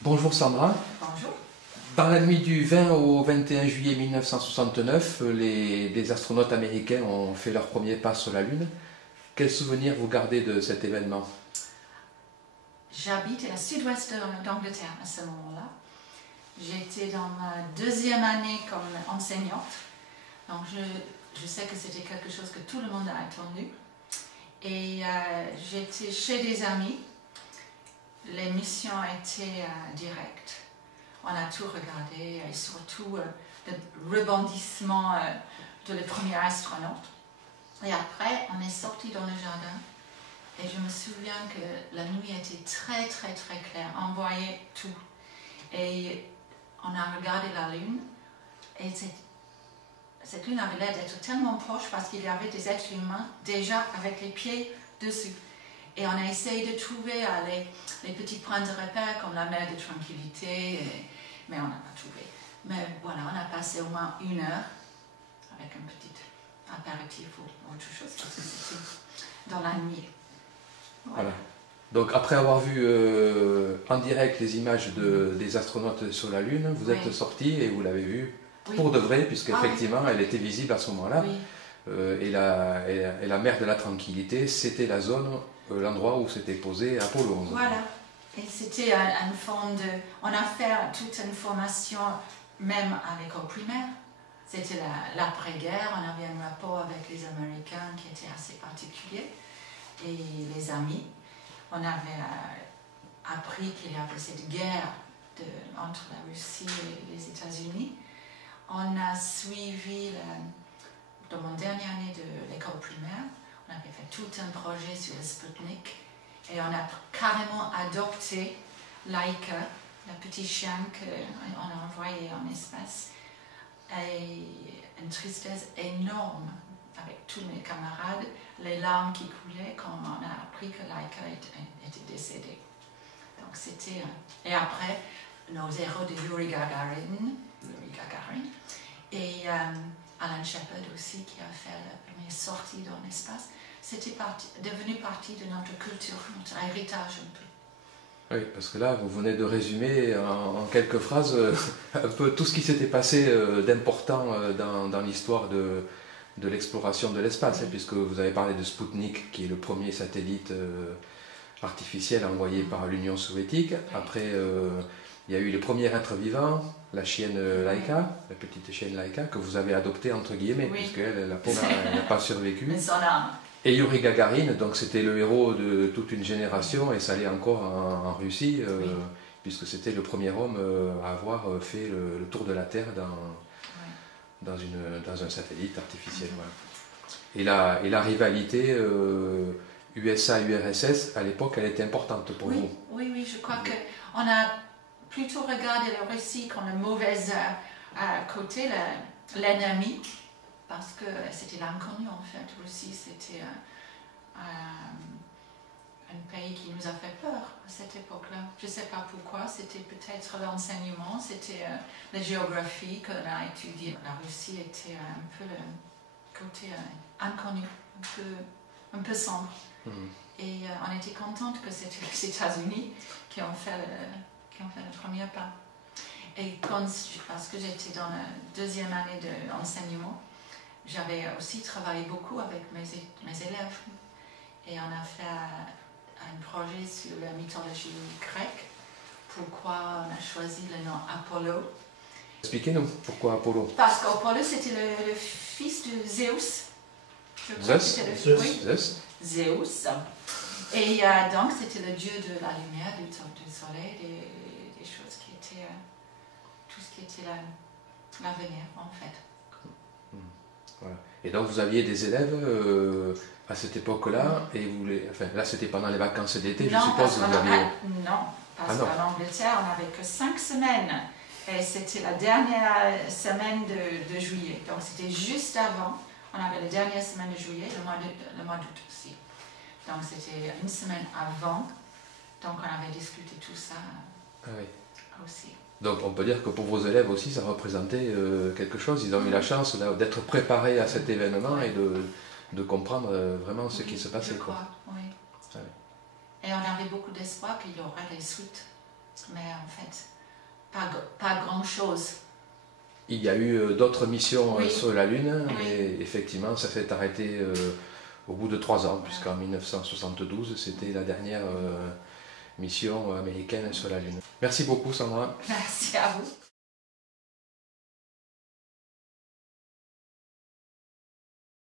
Bonjour Sandra. Bonjour. Dans la nuit du 20 au 21 juillet 1969, les astronautes américains ont fait leur premier pas sur la Lune. Quels souvenirs vous gardez de cet événement? J'habite à la sud-ouest d'Angleterre à ce moment-là. J'étais dans ma deuxième année comme enseignante. Donc je sais que c'était quelque chose que tout le monde a attendu. Et j'étais chez des amis. Les missions étaient directes. On a tout regardé et surtout le rebondissement de le premier astronaute. Et après, on est sorti dans le jardin. Et je me souviens que la nuit était très claire, on voyait tout. Et on a regardé la Lune, et cette Lune avait l'air d'être tellement proche parce qu'il y avait des êtres humains déjà avec les pieds dessus. Et on a essayé de trouver les petits points de repère comme la mer de tranquillité, mais on n'a pas trouvé. Mais voilà, on a passé au moins 1 heure avec un petit apéritif ou autre chose, parce que c'était dans la nuit. Voilà. Donc après avoir vu en direct les images des astronautes sur la Lune, vous êtes sorti et vous l'avez vue pour de vrai, puisqu'effectivement elle était visible à ce moment-là. Et la mer de la Tranquillité, c'était la zone, l'endroit où s'était posé Apollo 11. Voilà. Et c'était une forme de... On a fait toute une formation même à l'école primaire. C'était l'après-guerre, on avait un rapport avec les Américains qui était assez particulier. Et les amis, on avait appris qu'il y avait cette guerre entre la Russie et les États-Unis. On a suivi, dans mon dernière année de l'école primaire, on avait fait tout un projet sur le Sputnik et on a carrément adopté Laika, le petit chien qu'on a envoyé en espace, et une tristesse énorme avec tous mes camarades, les larmes qui coulaient quand on a appris que Laika était décédé. Donc c'était... Et après, nos héros de Yuri Gagarin et Alan Shepard aussi, qui a fait la première sortie dans l'espace, c'était devenu partie de notre culture, notre héritage un peu. Oui, parce que là, vous venez de résumer en quelques phrases un peu tout ce qui s'était passé d'important dans l'histoire de l'exploration de l'espace, puisque vous avez parlé de Sputnik, qui est le premier satellite artificiel envoyé par l'Union soviétique. Après, il y a eu les premiers êtres vivants, la chienne Laika, la petite chienne Laika, que vous avez adoptée entre guillemets, puisqu'elle, la pauvre, n'a pas survécu. Mais son âme. Et Yuri Gagarin, donc c'était le héros de toute une génération, et ça allait encore en Russie, puisque c'était le premier homme à avoir fait le tour de la Terre dans un satellite artificiel. Voilà. Et la rivalité USA-URSS, à l'époque, elle était importante pour vous. Oui, je crois qu'on a plutôt regardé la Russie comme le mauvais côté, l'ennemi, parce que c'était l'inconnu en fait. Russie, c'était un pays qui nous a fait peur à cette époque-là. Je ne sais pas pourquoi, c'était peut-être l'enseignement, c'était la géographie qu'on a étudiée. La Russie était un peu le côté inconnu, un peu sombre. Et on était contente que c'était les États-Unis qui ont fait le premier pas. Et parce que j'étais dans la deuxième année d'enseignement, j'avais aussi travaillé beaucoup avec mes élèves. Et on a fait un projet sur la mythologie grecque. Pourquoi on a choisi le nom Apollo. Expliquez-nous pourquoi Apollo. Parce qu'Apollo, c'était le fils de Zeus. Zeus. Et donc, c'était le dieu de la lumière, du soleil, des choses qui étaient... tout ce qui était l'avenir, en fait. Voilà. Et donc, vous aviez des élèves à cette époque-là, et là, c'était pendant les vacances d'été, je suppose que vous aviez... Non, parce qu'en Angleterre, on n'avait que 5 semaines. Et c'était la dernière semaine de juillet. Donc, c'était juste avant. On avait la dernière semaine de juillet, le mois d'août aussi. Donc c'était 1 semaine avant, donc on avait discuté tout ça aussi. Donc on peut dire que pour vos élèves aussi, ça représentait quelque chose. Ils ont eu la chance d'être préparés à cet événement et de comprendre vraiment ce qui se passait. Je crois, oui. Et on avait beaucoup d'espoir qu'il y aurait les suites Mais en fait, pas grand-chose. Il y a eu d'autres missions Oui. sur la Lune, Oui. mais effectivement, ça s'est arrêté au bout de 3 ans, puisqu'en 1972, c'était la dernière mission américaine sur la Lune. Merci beaucoup, Sandra. Merci à vous.